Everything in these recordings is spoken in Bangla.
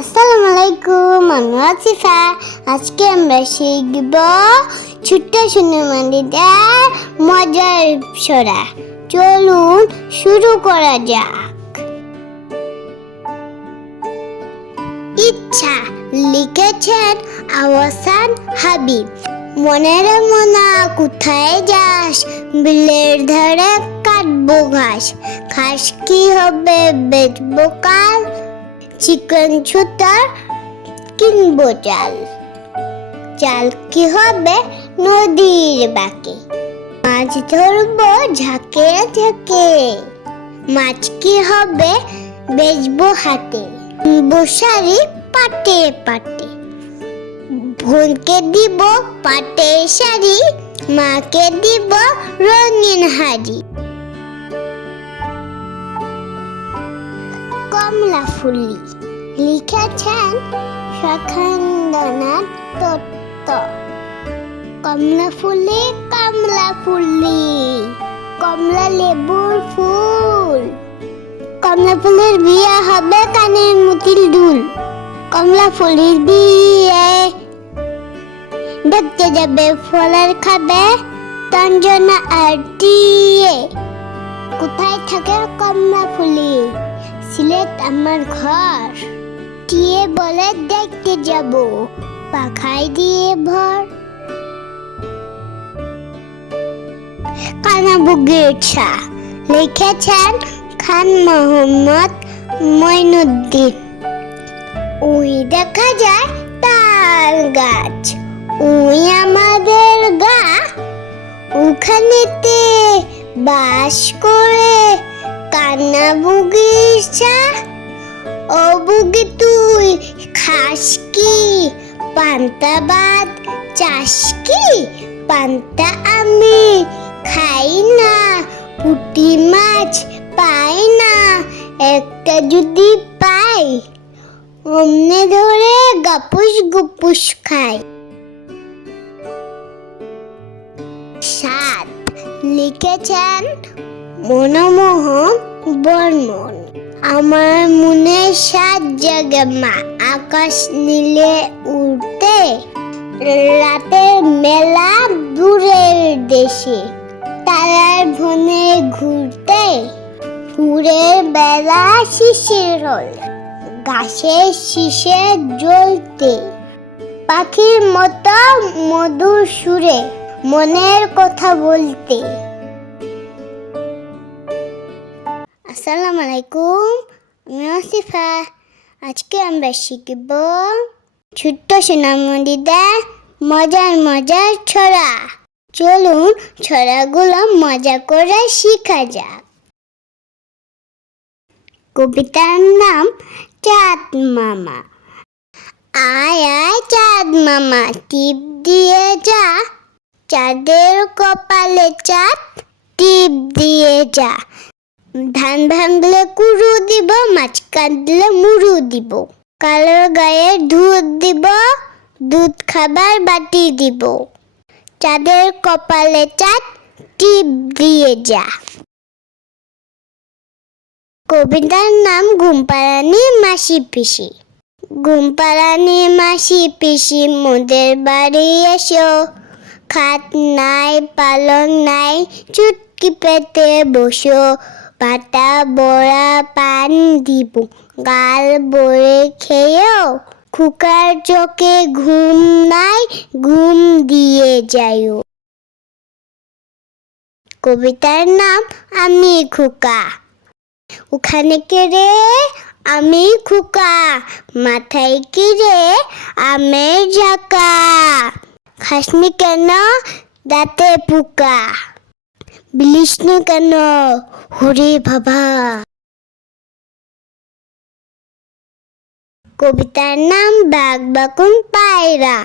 আসসালামু আলাইকুম, আমি আসিফা। আজকে আমরা শিখব ছোট্ট সোনামণিদের মজার ছড়া। চলুন শুরু করা যাক। ইচ্ছা লিখেছেন আহসান হাবিব। মনের মনা কোথায় যাস, বিলের ধারে কাটবো ঘাস। ঘাস কি হবে বেচবো কাল, চিকেন ছুতার কিনবো চাল। চাল কি হবে নদীর বাঁকে, মাছ ধরবো ঝাঁকে ঝাঁকে। মাছ কি হবে বেচবো হাটে, বসারি পাটে পাটে। বোনকে দিব পাটে শাড়ি, মাকে দিব রঙিন হাড়ি। কমলা ফুলি লিখেছেন সখান্দনাথ দত্ত। কমলা ফুলি কমলা লেবুর ফুল। কমলা ফুলের বিয়ে হবে কানের মুতিল দুল। কমলা ফুলের বিয়ে দেখতে যাবে ফলার খাবে তঞ্জনা আর টিয়ে। কোথায় থাকে কমলা ফুলি, সিলেট আমার ঘর। টিয়ে বলে দেখতে যাব, পাখায় দিয়ে ভর। কানাবুগির ছা লিখেছেন খান মোহাম্মদ মঈনুদ্দিন। ওই দেখা যায় তাল গাছ, ওই আমাদের গা। ওখানেতে বাস করে কানাবুগির ছা। ও বুগি তুই খাস কি পান্তা ভাত, চাস কি পান্তা? আমি খাই না, পুঁটি মাছ পাই না। একটা যদি পাই অমনে ধরে গাপুস গুপুস খাই। সাত লিখেছেন মনমোহন বর্মন। আমার মনে সাত জাগে মা, আকাশ নীলে উড়তে। রাতের মেলা দূরের দেশে, তারার বনে ঘুরতে। ভোরের বেলা শিশির হল, গাছের শীষে জ্বলতে। পাখির মতো মধুর সুরে মনের কথা বলতে। আসসালামু আলাইকুম, আমি আসিফা। আজকে আমরা শিখব ছোট্ট সোনামণিদের মজার মজার ছড়া। চলুন ছড়াগুলো মজা করে শেখা যাক। কবিতার নাম চাঁদ মামা। আয় আয় চাঁদ মামা টিপ দিয়ে যা, চাঁদের কপালে চাঁদ টিপ দিয়ে যা। ধান ভাঙলে কুরু দিব, মাছ কাঁদলে মুরু দিব। কালোর গায়ে দুধ দিব, দুধ খাবার বাটি দিব। চাঁদের কপালে চাঁদ টিপ দিয়ে যা। কবিতার নাম ঘুমপাড়ানি মাসি পিসি। ঘুমপাড়ানি মাসি পিসি মোদের বাড়ি এসো। খাট নাই পালং নাই চুটকি পেতে বসো। পাতা বড়া পান দিব, গাল বড়ে খেয়েও। খোকার চোখে ঘুম নাই, ঘুম দিয়ে যাইও। কবিতার নাম আমি খোকা। ওখানে কে রে আমি খোকা, মাথায় কি রে আমের ঝাঁকা। খাসনি কেন দাঁতে পোকা, বিলিস না কেন হরে বাবা। কবিতার নাম বাঘ বাকুম পায়রা।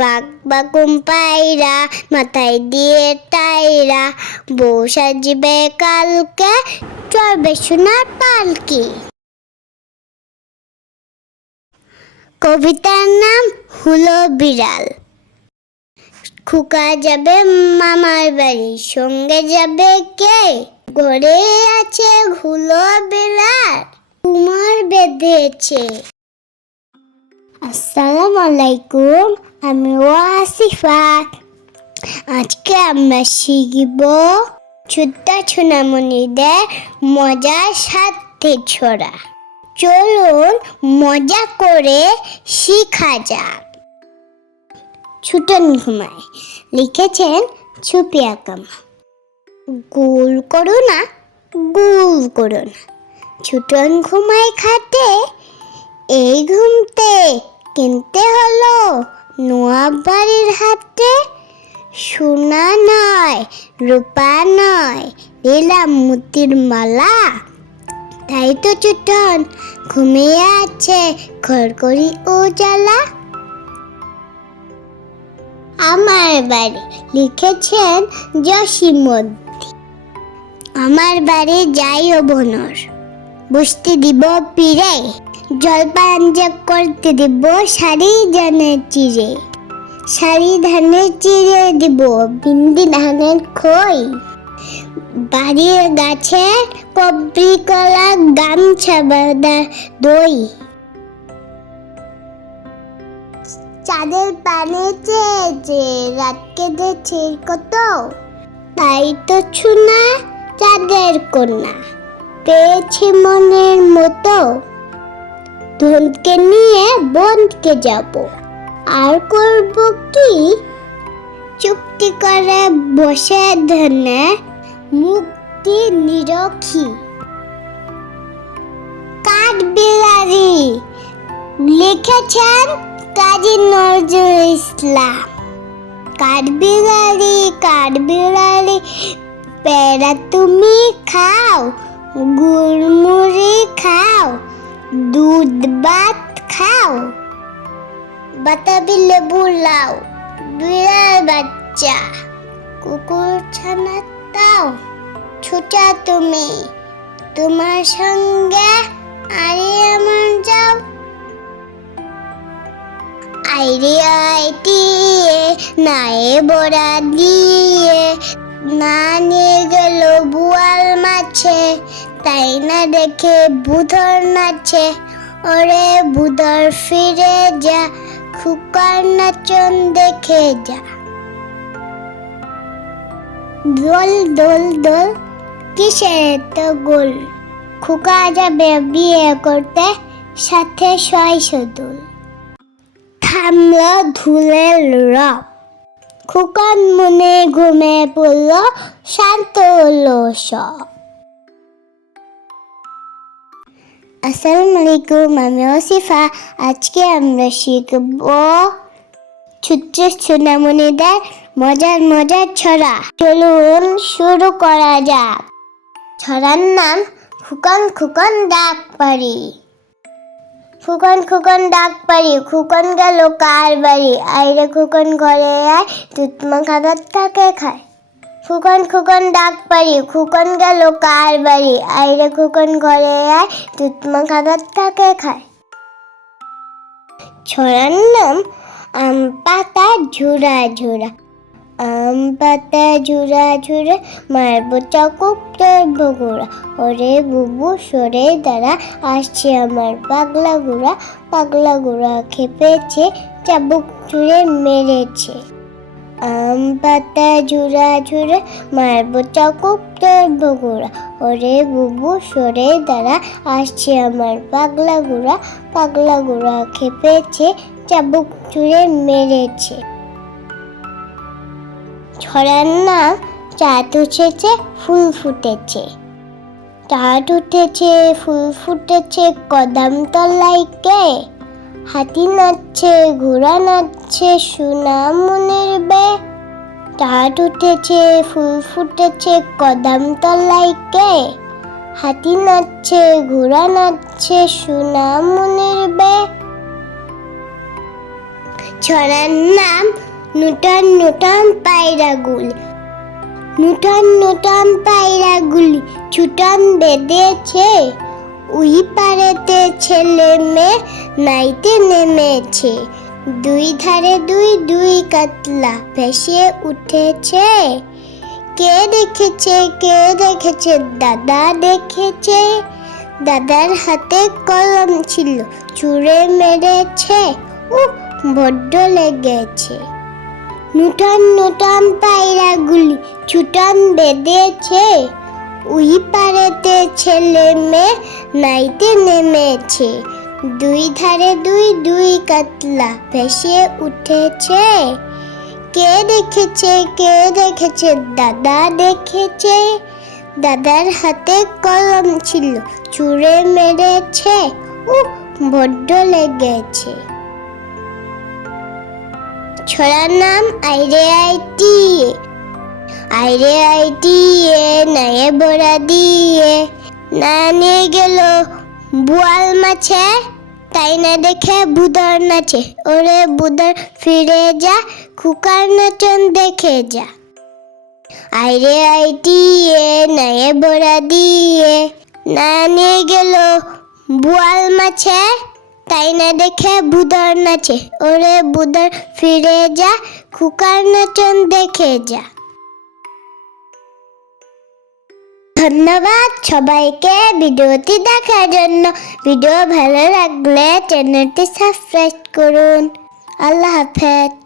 বাঘ বাকুম পায়রা মাথায় দিয়ে টায়রা। বউ সাজবে কালকে চড়বে সোনার পালকি। কবিতার নাম হুলো বিড়াল। খোকা যাবে মামার বাড়ি, সঙ্গে যাবে কে? ঘরে আছে হুলো বিড়াল, কুমার বেঁধেছে। আসসালামু আলাইকুম, আমি ওয়াসিফা। আজকে আমরা শিখব ছোট্ট সোনামণিদের মজার সাথে ছড়া। চলুন মজা করে শিখা যাক। ছুটন ঘুমায়, লিখেছেন সুপিয়া কামা। গোল করো না, গোল করো না, ছুটন ঘুমায় খাটে, এই ঘুমতে কিনতে হলো নোয়াব বাড়ির হাটে। সোনা নয়, রূপা নয়, দিলাম মোতির মালা, তাই তো ছুটন ঘুমিয়ে আছে ঘরকরি উজালা। আমার বাড়ি, লিখেছেন জসিমউদ্দিন। আমার বাড়ি যাইও বনর, বসতে দিব পিড়ে, জলপান যে করতে দিব শাড়ি ধানের চিড়ে, শাড়ি ধানের চিড়ে দিব বিন্দি ধানের খই, বাড়ির গাছে কবরি কলা গামছা বাঁধা দই। চাঁদের পানে চেয়ে রাত কেঁদেছে কত, তাই তো ছুনা চাঁদের কন্যা পেয়েছে মনের মতো। ধনকে নিয়ে বনকে যাব, আর করব কি, চুক্তি করে বসে ধনে মুক্তি নিরখি। কাঠবিড়ালি, লিখেছেন কাজী নজরুল ইসলাম। কাঠবিড়ালি, কাঠবিড়ালি, পেড়া তুমি খাও, গুড়মুড়ি খাও, দুধ ভাত খাও, বাতাবি লেবু লাও, বিড়াল বাচ্চা কুকুর ছানা তাও। ছুটা তুমি, তোমার সঙ্গে আরে আমার যাও। আইরে আইটিয়ে নায়ে বড়া দিয়ে, না নিয়ে গেল বুয়াল মাছে, তাই না দেখে বুধর নাচে। ওরে বুধর ফিরে যা, খুকার নাচন দেখে যা। দোল দোল দোল, কিসের তো গোল, খুকা যাবে বিয়ে করতে, সাথে ৬০০ দোল। থামলো ধুলের রব, খুকার মনে ঘুমে পড়ল, শান্ত হলো সব। আসসালামু আলাইকুম, আমি ওয়াসিফা। আজকে আমরা শিখব ছোট্ট সোনামণিদের মজার মজার ছড়া। চলুন শুরু করা যাক। ছড়ার নাম খোকন খোকন ডাক পারি। খোকন খোকন ডাক পারি, খোকন গেল কার বাড়ি, আইরে খোকন ঘরে আয়, দুধ মাখা ভাত কাকে খায়। খোকন খোকন ডাক পারি, খোকন গেল কার বাড়ি, আইরে খোকন ঘরে আয়, দুধ মাখা ভাত কাকে খায়। ছড়ার নাম আম পাতা ঝুরা ঝুরা। আম পাতা ঝুরা ঝুরা, মারবো চাকুক ধরবো গোড়া, ওরে বুবু সরে দাঁড়া, আসছে আমার পাগলা গোড়া, পাগলা গোড়া খেপেছে, চাবুক ছুঁড়ে মেরেছে। আম পাতা ঝুরা ঝুরা, মারবো চাকুক ধরবো গোড়া, ওরে বুবু সরে দাঁড়া, আসছে আমার পাগলা গোড়া, পাগলা গোড়া খেপেছে, চাবুক ছুঁড়ে মেরেছে। ছড়ার নাম চাঁদ উঠেছে ফুল ফুটেছে। চাঁদ উঠেছে ফুল ফুটেছে, কদম তলায় কে, হাতি নাচছে ঘোড়া নাচছে, সোনামণির বে। চাঁদ উঠেছে ফুল ফুটেছে, কদম তলায় কে, হাতি নাচছে ঘোড়া নাচছে, সোনামণির বে। ছড়ার নাম নূতন নূতন পায়রা গুলি। নূতন নূতন পায়রা গুলি ছুটন বেঁধেছে, ওই পাড়েতে ছেলে মেয়ে নাইতে নেমেছে, দুই ধারে দুই দুই কাতলা ভেসে উঠেছে। কে দেখেছে কে দেখেছে, দাদা দেখেছে, দাদার হাতে কলম ছিল, ছুঁড়ে মেরেছে, বড্ড লেগেছে। নূতন নূতন পায়রাগুলি ছুটন বেঁধেছে, ওই পাড়েতে ছেলে মেয়ে নাইতে নেমেছে। দুই ধারে দুই দুই কাতলা ভেসে উঠেছে। কে দেখেছে দাদা দেখেছে। দাদার হাতে কলম ছিল, ছুঁড়ে মেরেছে। বড্ড লেগেছে। ছড়ার নাম আইরে আইটিয়ে। আইরে আইটিয়ে নায়ে বড়া দিয়ে। না নিয়ে গেল বোয়াল মাছে, তাই না দেখে বুদর নাচে। ওরে বুদর ফিরে যা, খুকার নাচন দেখে যা। আইরে আইটিয়ে নায়ে বড়া দিয়ে। না নিয়ে গেল বোয়াল মাছে, তাই না দেখে বুদর নাচে। ওরে বুদর ফিরে যা, খুকার নাচন দেখে যা। ধন্যবাদ সবাইকে ভিডিওটি দেখার জন্য। ভিডিও ভালো লাগলে চ্যানেলটি সাবস্ক্রাইব করুন। আল্লাহ হাফেজ।